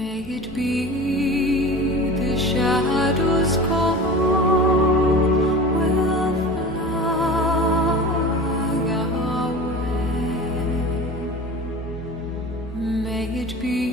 May it be the shadows call will fly away. May it be